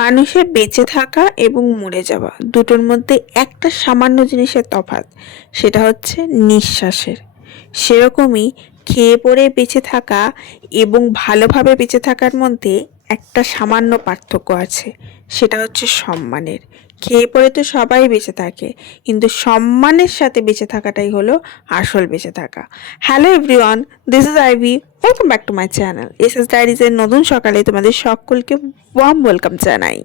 মানুষের বেঁচে থাকা এবং মরে যাওয়া দুটোর মধ্যে একটা সামান্য জিনিসের তফাৎ, সেটা হচ্ছে নিঃশ্বাসের। সেরকমই খেয়ে পরে বেঁচে থাকা এবং ভালোভাবে বেঁচে থাকার মধ্যে একটা সামান্য পার্থক্য আছে, সেটা হচ্ছে সম্মানের। খেয়ে পরে তো সবাই বেঁচে থাকে, কিন্তু সম্মানের সাথে বেঁচে থাকাটাই হলো আসল বেঁচে থাকা। Hello everyone, this is Ivy. Welcome back to my channel S S ডায়েরিজের নতুন সকালে তোমাদের সকলকে ওয়ার্ম ওয়েলকাম জানাই।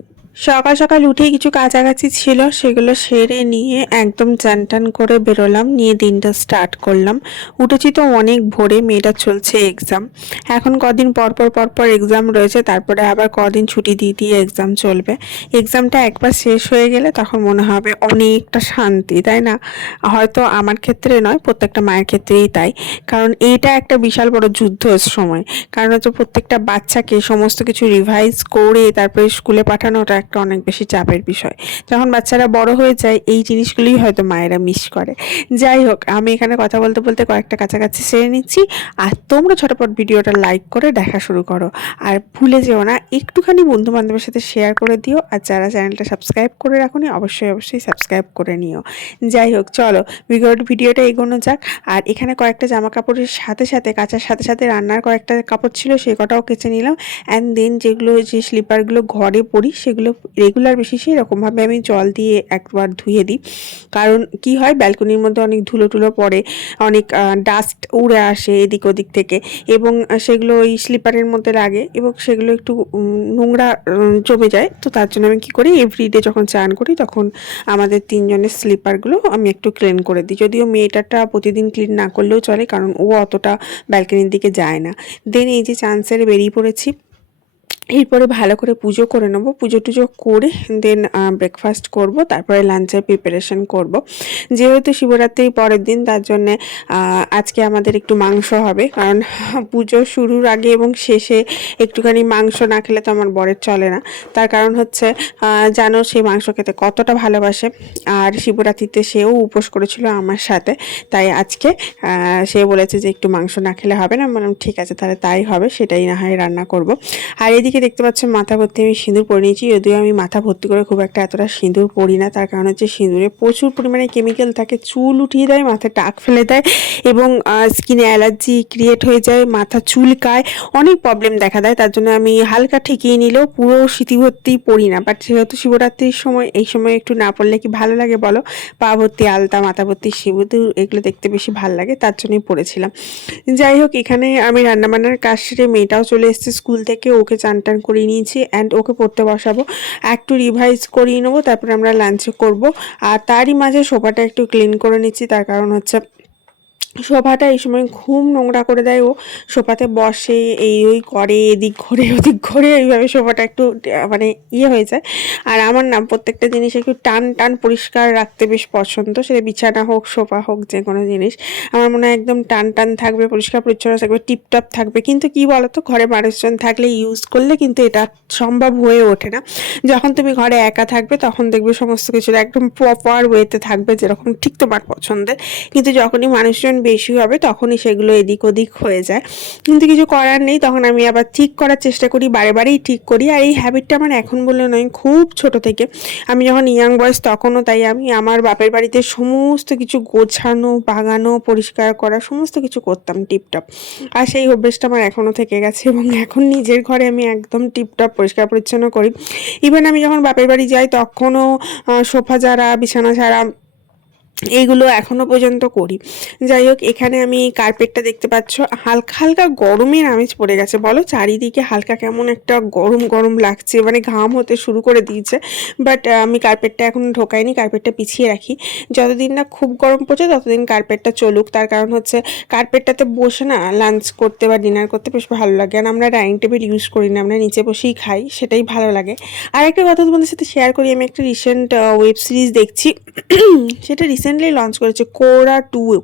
সকাল সকাল উঠেই কিছু কাছাকাছি ছিল, সেগুলো সেরে নিয়ে একদম চান টান করে বেরোলাম, নিয়ে দিনটা স্টার্ট করলাম। উঠেছি তো অনেক ভোরে, মেয়েটা চলছে এক্সাম। এখন কদিন পর পর এক্সাম রয়েছে, তারপরে আবার কদিন ছুটি দিয়ে দিয়ে এক্সাম চলবে। এক্সামটা একবার শেষ হয়ে গেলে তখন মনে হবে অনেকটা শান্তি, তাই না? হয়তো আমার ক্ষেত্রে নয়, প্রত্যেকটা মায়ের ক্ষেত্রেই তাই। কারণ এইটা একটা বিশাল বড় যুদ্ধের সময়। কারণ হচ্ছে প্রত্যেকটা বাচ্চাকে সমস্ত কিছু রিভাইজ করে তারপরে স্কুলে পাঠানোটা একটা অনেক বেশি চাপের বিষয়। যখন বাচ্চারা বড় হয়ে যায় এই জিনিসগুলোই হয়তো মায়েরা মিস করে। যাই হোক, আমি এখানে কথা বলতে বলতে কয়েকটা কাছাকাছি সেরে নিচ্ছি। আর তোমরা ঝটপট ভিডিওটা লাইক করে দেখা শুরু করো। আর ভুলে যেও না, একটুখানি বন্ধু বান্ধবের সাথে শেয়ার করে দিও। আর যারা চ্যানেলটা সাবস্ক্রাইব করে রাখোনি অবশ্যই সাবস্ক্রাইব করে নিও। যাই হোক, চলো ভিডিওটা এগোনো যাক। আর এখানে কয়েকটা জামা কাপড়ের সাথে সাথে কাচার সাথে সাথে রান্নার কয়েকটা কাপড় ছিল, সে কটাও কেচে নিলাম। অ্যান্ড দেন যেগুলো যে স্লিপারগুলো ঘরে পরি সেগুলো রেগুলার বেসিসে এরকমভাবে আমি জল দিয়ে একবার ধুয়ে দিই। কারণ কি হয়, ব্যালকনির মধ্যে অনেক ধুলো টুলো পড়ে, অনেক ডাস্ট উড়ে আসে এদিক ওদিক থেকে, এবং সেগুলো ওই স্লিপারের মধ্যে লাগে এবং সেগুলো একটু নোংরা জমে যায়। তো তার জন্য আমি কী করি, এভরিডে যখন চান করি তখন আমাদের তিনজনের স্লিপারগুলো আমি একটু ক্লিন করে দিই। যদিও মেয়েটারটা প্রতিদিন ক্লিন না করলেও চলে, কারণ ও অতটা ব্যালকনির দিকে যায় না। দেন এই যে চান সেরে বেরিয়ে পড়েছি। এরপরে ভালো করে পুজো করে নেবো, পুজো টুজো করে দেন ব্রেকফাস্ট করব, তারপরে লাঞ্চের প্রিপারেশন করব। যেহেতু শিবরাত্রির পরের দিন, তার জন্যে আজকে আমাদের একটু মাংস হবে। কারণ পুজো শুরুর আগে এবং শেষে একটুখানি মাংস না খেলে তো আমার বরের চলে না। তার কারণ হচ্ছে জানো সে মাংস খেতে কতটা ভালোবাসে। আর শিবরাত্রিতে সেও উপোস করেছিল আমার সাথে, তাই আজকে সে বলেছে যে একটু মাংস না খেলে হবে না। বললাম ঠিক আছে, তাহলে তাই হবে, সেটাই না হয় রান্না করব। আর এদিকে দেখতে পাচ্ছেন মাথা ভর্তি আমি সিঁদুর পরে নিয়েছি। যদিও আমি মাথা ভর্তি করে খুব একটা এতটা সিঁদুর পরি না, তার কারণ হচ্ছে সিঁদুরে প্রচুর পরিমাণে কেমিক্যাল থাকে, চুল উঠিয়ে দেয়, মাথায় টাক ফেলে দেয়, এবং স্কিনে অ্যালার্জি ক্রিয়েট হয়ে যায়, মাথা চুলকায়, অনেক প্রবলেম দেখা দেয়। তার জন্য আমি হালকা ঠেকিয়ে নিলেও পুরো সিঁথি ভর্তি পরি না। বাট যেহেতু শিবরাত্রির সময়, এই সময় একটু না পড়লে কি ভালো লাগে বলো? পা ভর্তি আলতা, মাথা ভর্তি সিঁদুর, এগুলো দেখতে বেশি ভালো লাগে, তার জন্যই পরেছিলাম। যাই হোক, এখানে আমি রান্নাবান্নার কাজ সেরে মেয়েটাও চলে এসেছে স্কুল থেকে, ওকে চান টান করিয়ে নিয়েছি অ্যান্ড ওকে পড়তে বসাবো, একটু রিভাইজ করিয়ে নেবো, তারপরে আমরা লাঞ্চে করব। আর তারই মাঝে সোফাটা একটু ক্লিন করে নিচ্ছি। তার কারণ হচ্ছে সোফাটা এই সময় খুব নোংরা করে দেয় ও। সোফাতে বসে এই ওই করে, এদিক ঘোরে ওদিক ঘোরে, এইভাবে সোফাটা একটু মানে হয়ে যায়। আর আমার না প্রত্যেকটা জিনিস একটু টান টান পরিষ্কার রাখতে বেশ পছন্দ, সেটা বিছানা হোক, সোফা হোক, যে কোনো জিনিস আমার মনে হয় একদম টান টান থাকবে, পরিষ্কার পরিচ্ছন্ন থাকবে, টিপটপ থাকবে। কিন্তু কি বলতো, ঘরে মানুষজন থাকলে ইউজ করলে কিন্তু এটা সম্ভব হয়ে ওঠে না। যখন তুমি ঘরে একা থাকবে তখন দেখবে সমস্ত কিছু একদম প্রপার ওয়েতে থাকবে, যেরকম ঠিক তোমার পছন্দের। কিন্তু যখনই মানুষজন বেশি হবে তখনই সেগুলো এদিক ওদিক হয়ে যায়। কিন্তু কিছু করার নেই, তখন আমি আবার ঠিক করার চেষ্টা করি, বারে বারেই ঠিক করি। আর এই হ্যাবিটটা আমার এখন বলে নয়, খুব ছোট থেকে। আমি যখন ইয়াং বয়স তখনও তাই, আমি আমার বাপের বাড়িতে সমস্ত কিছু গোছানো, বাগানো, পরিষ্কার করা সমস্ত কিছু করতাম টিপটপ। আর সেই অভ্যেসটা আমার এখনও থেকে গেছে, এবং এখন নিজের ঘরে আমি একদম টিপটপ পরিষ্কার পরিচ্ছন্ন করি। ইভেন আমি যখন বাপের বাড়ি যাই তখনও সোফা ঝাড়া, বিছানা ঝাড়া, এইগুলো এখনো পর্যন্ত করি। যাই হোক, এখানে আমি কার্পেটটা দেখতে পাচ্ছ, হালকা হালকা গরমের আমেজ পড়ে গেছে বলো, চারিদিকে হালকা কেমন একটা গরম গরম লাগছে, মানে ঘাম হতে শুরু করে দিয়েছে। বাট আমি কার্পেটটা এখন ঢোকাইনি, কার্পেটটা পিছিয়ে রাখি। যতদিন না খুব গরম পড়ছে ততদিন কার্পেটটা চলুক। তার কারণ হচ্ছে কার্পেটটাতে বসে না লাঞ্চ করতে বা ডিনার করতে বেশ ভালো লাগে। আর আমরা ডাইনিং টেবিল ইউজ করি না, আমরা নিচে বসেই খাই, সেটাই ভালো লাগে। আর একটা কথা তোমাদের সাথে শেয়ার করি, আমি একটা রিসেন্ট ওয়েব সিরিজ দেখছি, সেটা রিসেন্টলি লঞ্চ করেছে, কোরা 2।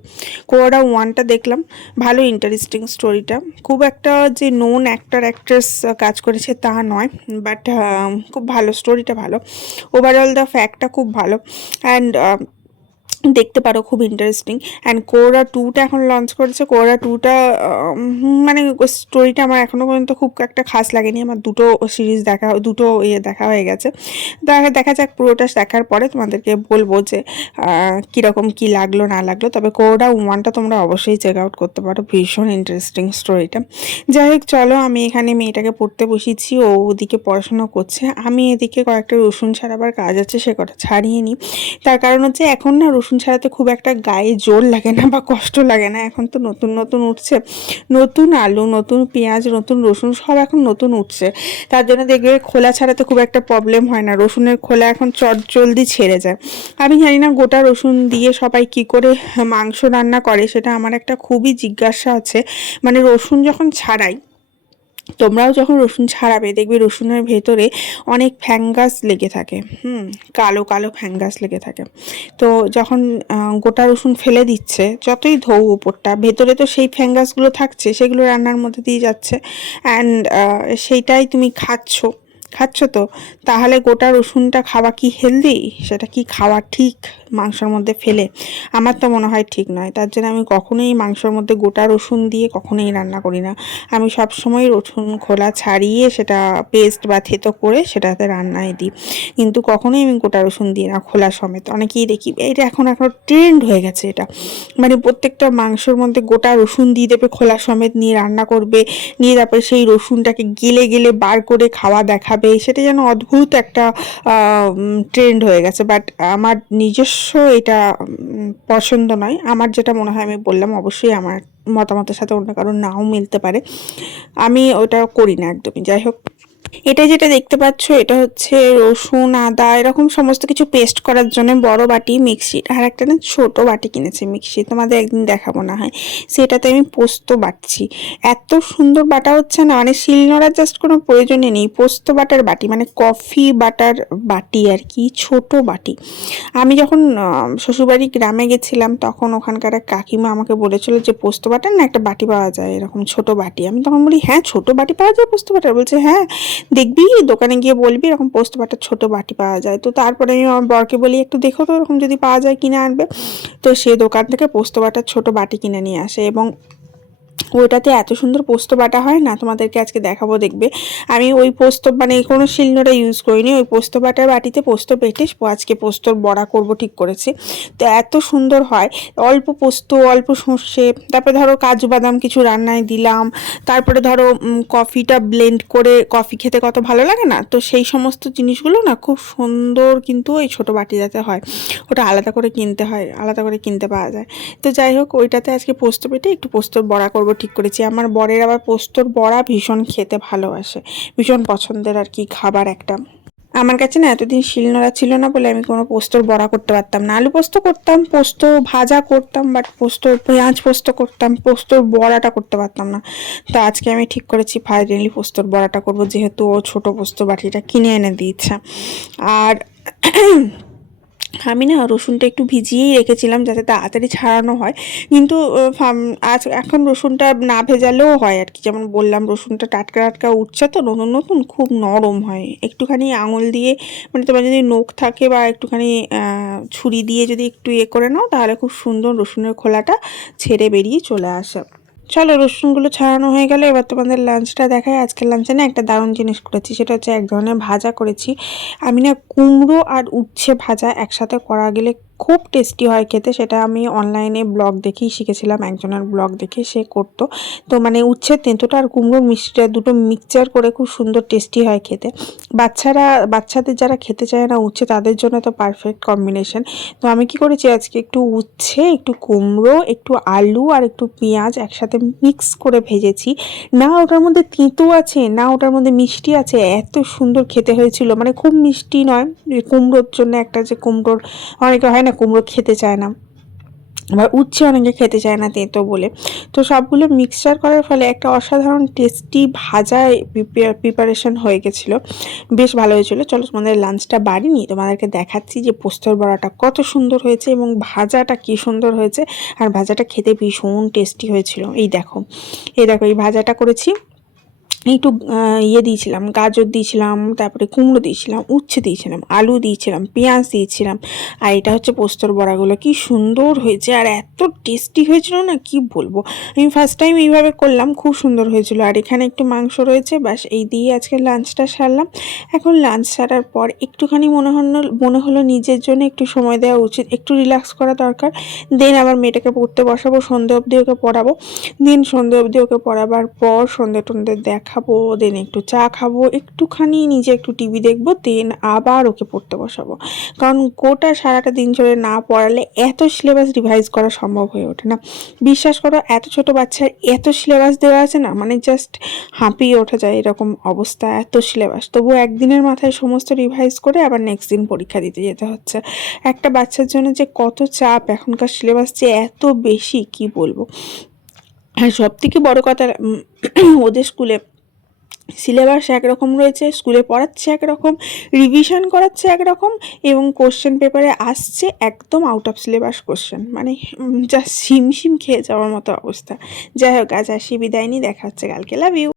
কোরা 1টা দেখলাম, ভালো ইন্টারেস্টিং স্টোরিটা। খুব একটা যে নোন অ্যাক্টর অ্যাক্ট্রেস কাজ করেছে তা নয়, বাট খুব ভালো, স্টোরিটা ভালো, ওভারঅল দ্য ফ্যাক্টটা খুব ভালো। অ্যান্ড দেখতে পারো, খুব ইন্টারেস্টিং। অ্যান্ড কোরা টুটা এখন লঞ্চ করেছে। কোরা টুটা মানে স্টোরিটা আমার এখনও পর্যন্ত খুব একটা খাস লাগেনি। আমার দুটো সিরিজ দেখা, দুটো দেখা হয়ে গেছে। দেখা যাক, পুরোটা দেখার পরে তোমাদেরকে বলবো যে কীরকম কী লাগলো না লাগলো। তবে কোরা ওয়ানটা তোমরা অবশ্যই চেক আউট করতে পারো, ভীষণ ইন্টারেস্টিং স্টোরিটা। যাই হোক, চলো, আমি এখানে মেয়েটাকে পড়তে বসিয়েছি, ও ওদিকে পড়াশোনা করছে, আমি এদিকে কয়েকটা রসুন ছাড়াবার কাজ আছে, সে কটা ছাড়িয়ে নিই। তার কারণ হচ্ছে এখন না রসুন ছাড়াতে খুব একটা গায়ে জোর লাগে না বা কষ্ট লাগে না। এখন তো নতুন নতুন উঠছে, নতুন আলু, নতুন পেঁয়াজ, নতুন রসুন, সব এখন নতুন উঠছে। তার জন্য দেখবে খোলা ছাড়াতে খুব একটা প্রবলেম হয় না। রসুনের খোলা এখন জলদি ছেড়ে যায়। আমি জানি না গোটা রসুন দিয়ে সবাই কি করে মাংস রান্না করে, সেটা আমার একটা খুবই জিজ্ঞাসা আছে। মানে রসুন যখন ছাড়াই, তোমরাও যখন রসুন ছাড়াবে দেখবে রসুনের ভেতরে অনেক ফ্যাঙ্গাস লেগে থাকে, কালো কালো ফ্যাঙ্গাস লেগে থাকে। তো যখন গোটা রসুন ফেলে দিচ্ছে, যতই ধোও উপরটা, ভেতরে তো সেই ফ্যাঙ্গাসগুলো থাকছে, সেগুলো রান্নার মধ্যে দিয়ে যাচ্ছে। অ্যান্ড সেইটাই তুমি খাচ্ছ তো, তাহলে গোটা রসুনটা খাওয়া কি হেলদি? সেটা কি খাওয়া ঠিক মাংসের মধ্যে ফেলে? আমার তো মনে হয় ঠিক নয়। তার জন্য আমি কখনোই মাংসের মধ্যে গোটা রসুন দিয়ে কখনোই রান্না করি না। আমি সবসময় রসুন খোলা ছাড়িয়ে সেটা পেস্ট বা থেতো করে সেটাতে রান্নায় দিই, কিন্তু কখনোই আমি গোটা রসুন দিই না খোলা সমেত। অনেকেই দেখি এটা এখন ট্রেন্ড হয়ে গেছে, এটা মানে প্রত্যেকটা মাংসের মধ্যে গোটা রসুন দিয়ে দেবে, খোলা সমেত নিয়ে রান্না করবে, নিয়ে তারপরে সেই রসুনটাকে গেলে গেলে বার করে খাওয়া দেখাবে। সেটা যেন অদ্ভুত একটা ট্রেন্ড হয়ে গেছে। বাট আমার নিজস্ব এটা পছন্দ নয়। আমার যেটা মনে হয় আমি বললাম, অবশ্যই আমার মতামতের সাথে অন্য কারণ নাও মিলতে পারে, আমি ওটা করি না একদমই। যাই হোক, এটা যেটা দেখতে পাচ্ছ, এটা হচ্ছে রসুন, আদা, এরকম সমস্ত কিছু পেস্ট করার জন্য বড় বাটি, মিক্সি, আর একটা না ছোট বাটি কিনেছি মিক্সি, তোমাদের একদিন দেখাবো না হয়। সেটাতে আমি পোস্ত বাটছি। এত সুন্দর বাটা হচ্ছে না, মানে শিলনোড়ার জাস্ট কোনো প্রয়োজনই নেই। পোস্ত বাটার বাটি, মানে কফি বাটার বাটি আর কি, ছোট বাটি। আমি যখন শ্বশুরবাড়ি গ্রামে গেছিলাম, তখন ওখানকার এক কাকিমা আমাকে বলেছিল যে পোস্ত বাটার না একটা বাটি পাওয়া যায়, এরকম ছোট বাটি। আমি তখন বলি, হ্যাঁ ছোট বাটি পাওয়া যায় পোস্ত বাটার? বলছে হ্যাঁ, দেখবি দোকানে গিয়ে বলবি এরকম পোস্ত বাটার ছোট বাটি পাওয়া যায়। তো তারপরে আমি আমার বরকে বলি, একটু দেখো তো এরকম যদি পাওয়া যায় কিনে আনবে। তো সে দোকান থেকে পোস্ত বাটার ছোট বাটি কিনে নিয়ে আসে, এবং ওইটাতে এত সুন্দর পোস্ত বাটা হয় না, তোমাদেরকে আজকে দেখাবো, দেখবে। আমি ওই পোস্ত, মানে কোনো শিলনোড়া ইউজ করিনি, ওই পোস্ত বাটার বাটিতে পোস্ত বেটে আজকে পোস্তর বড়া করব ঠিক করেছি। তো এত সুন্দর হয়, অল্প পোস্ত, অল্প সর্ষে, তারপরে ধরো কাজু বাদাম কিছু রান্নায় দিলাম, তারপরে ধরো কফিটা ব্লেন্ড করে, কফি খেতে কত ভালো লাগে না, তো সেই সমস্ত জিনিসগুলো না খুব সুন্দর কিন্তু ওই ছোটো বাটিটাতে হয়। ওটা আলাদা করে কিনতে হয়, আলাদা করে কিনতে পাওয়া যায়। তো যাই হোক, ওইটাতে আজকে পোস্ত বেটে একটু পোস্তর বড়া করব ঠিক করেছি। আমার বরের আবার পোস্তর বড়া ভীষণ খেতে ভালোবাসে, ভীষণ পছন্দের আর কি খাবার একটা। আমার কাছে না এতদিন শিলনোড়া ছিল না বলে আমি কোনো পোস্তর বড়া করতে পারতাম না। আলু পোস্ত করতাম, পোস্ত ভাজা করতাম, বাট পেঁয়াজ পোস্ত করতাম, পোস্তর বড়াটা করতে পারতাম না। তো আজকে আমি ঠিক করেছি ফাইনালি পোস্তর বড়াটা করব, যেহেতু ও ছোটো পোস্ত বাটিটা কিনে এনে দিয়েছে। আর আমি না রসুনটা একটু ভিজিয়েই রেখেছিলাম যাতে তাড়াতাড়ি ছাড়ানো হয়, কিন্তু এখন রসুনটা না ভেজালেও হয় আর কি। যেমন বললাম, রসুনটা টাটকা টাটকা উঠছে তো, নতুন নতুন, খুব নরম হয়। একটুখানি আঙুল দিয়ে, মানে তোমার যদি নখ থাকে বা একটুখানি ছুরি দিয়ে যদি একটু করে নাও, তাহলে খুব সুন্দর রসুনের খোলাটা ছেড়ে বেরিয়ে চলে আসে। চলো, রসুনগুলো ছাড়ানো হয়ে গেলে এবার তোমাদের লাঞ্চটা দেখায়। আজকের লাঞ্চে না একটা দারুণ জিনিস করেছি, সেটা হচ্ছে এক ধরনের ভাজা করেছি। আমি না কুমড়ো আর উচ্ছে ভাজা একসাথে করা গেলে খুব টেস্টি হয় খেতে। সেটা আমি অনলাইনে ব্লগ দেখেই শিখেছিলাম, একজনের ব্লগ দেখে সে করতো। তো মানে উচ্ছের তেঁতোটা আর কুমড়ো মিষ্টিটা দুটো মিক্সচার করে খুব সুন্দর টেস্টি হয় খেতে। বাচ্চাদের যারা খেতে চায় না উচ্ছে, তাদের জন্য তো পারফেক্ট কম্বিনেশন। তো আমি কি করেছি, আজকে একটু উচ্ছে, একটু কুমড়ো, একটু আলু আর একটু পেঁয়াজ একসাথে মিক্স করে ভেজেছি। না ওটার মধ্যে তেঁতো আছে, না ওটার মধ্যে মিষ্টি আছে, এত সুন্দর খেতে হয়েছিল। মানে খুব মিষ্টি নয়, কুমড়োর জন্য একটা, যে কুমড়োর অনেকে হয় না কুমড়ো খেতে চায় না, আবার উচ্ছে অনেকে খেতে চায় না তেঁতো বলে। তো সবগুলো মিক্সচার করার ফলে একটা অসাধারণ টেস্টি ভাজা প্রিপারেশন হয়ে গেছিলো, বেশ ভালো হয়েছিল। চলো, তোমাদের লাঞ্চটা বাড়িনি, তোমাদেরকে দেখাচ্ছি যে পোস্তর বড়াটা কত সুন্দর হয়েছে এবং ভাজাটা কি সুন্দর হয়েছে। আর ভাজাটা খেতে ভীষণ টেস্টি হয়েছিল। এই দেখো এই ভাজাটা করেছি, একটু ইয়ে দিয়েছিলাম, গাজর দিয়েছিলাম, তারপরে কুমড়ো দিয়েছিলাম, উচ্ছে দিয়েছিলাম, আলু দিয়েছিলাম, পেঁয়াজ দিয়েছিলাম। আর এটা হচ্ছে পোস্তর বড়াগুলো, কি সুন্দর হয়েছে আর এত টেস্টি হয়েছিল না, কি বলবো। আমি ফার্স্ট টাইম এইভাবে করলাম, খুব সুন্দর হয়েছিল। আর এখানে একটু মাংস রয়েছে, ব্যাস এই দিয়ে আজকে লাঞ্চটা সারলাম। এখন লাঞ্চ সারার পর একটুখানি মনে হলো নিজের জন্য একটু সময় দেওয়া উচিত, একটু রিল্যাক্স করা দরকার। দেন আবার মেয়েটাকে পড়তে বসাবো, সন্ধে অবধি ওকে পড়াবো। দেন সন্ধে অবধি ওকে পড়াবার পর সন্ধে টন্ধে দেখাবো, দেন একটু চা খাবো, একটুখানি নিজে একটু টিভি দেখবো, দেন আবার ওকে পড়তে বসাবো। কারণ গোটা সারাটা দিন ধরে না পড়ালে এত সিলেবাস রিভাইজ করা সম্ভব হয়ে ওঠে না। বিশ্বাস করো, এত ছোট বাচ্চার এত সিলেবাস দেওয়া আছে না, মানে জাস্ট হাঁপিয়ে ওঠা যায় এরকম অবস্থা, এত সিলেবাস। তবুও একদিনের মাথায় সমস্ত রিভাইজ করে আবার নেক্সট দিন পরীক্ষা দিতে যেতে হচ্ছে। একটা বাচ্চার জন্য যে কত চাপ, এখনকার সিলেবাস যে এত বেশি, কি বলবো। আর সবথেকে বড় কথা, ওদের স্কুলে সিলেবাস একরকম রয়েছে, স্কুলে পড়াচ্ছে একরকম, রিভিশন করাচ্ছে একরকম, এবং কোশ্চেন পেপারে আসছে একদম আউট অফ সিলেবাস কোশ্চেন, মানে যা হিমশিম খেয়ে যাওয়ার মতো অবস্থা। যাই হোক, আজ আসি, বিদায় নিই, দেখা হচ্ছে কালকে, লাভ ইউ।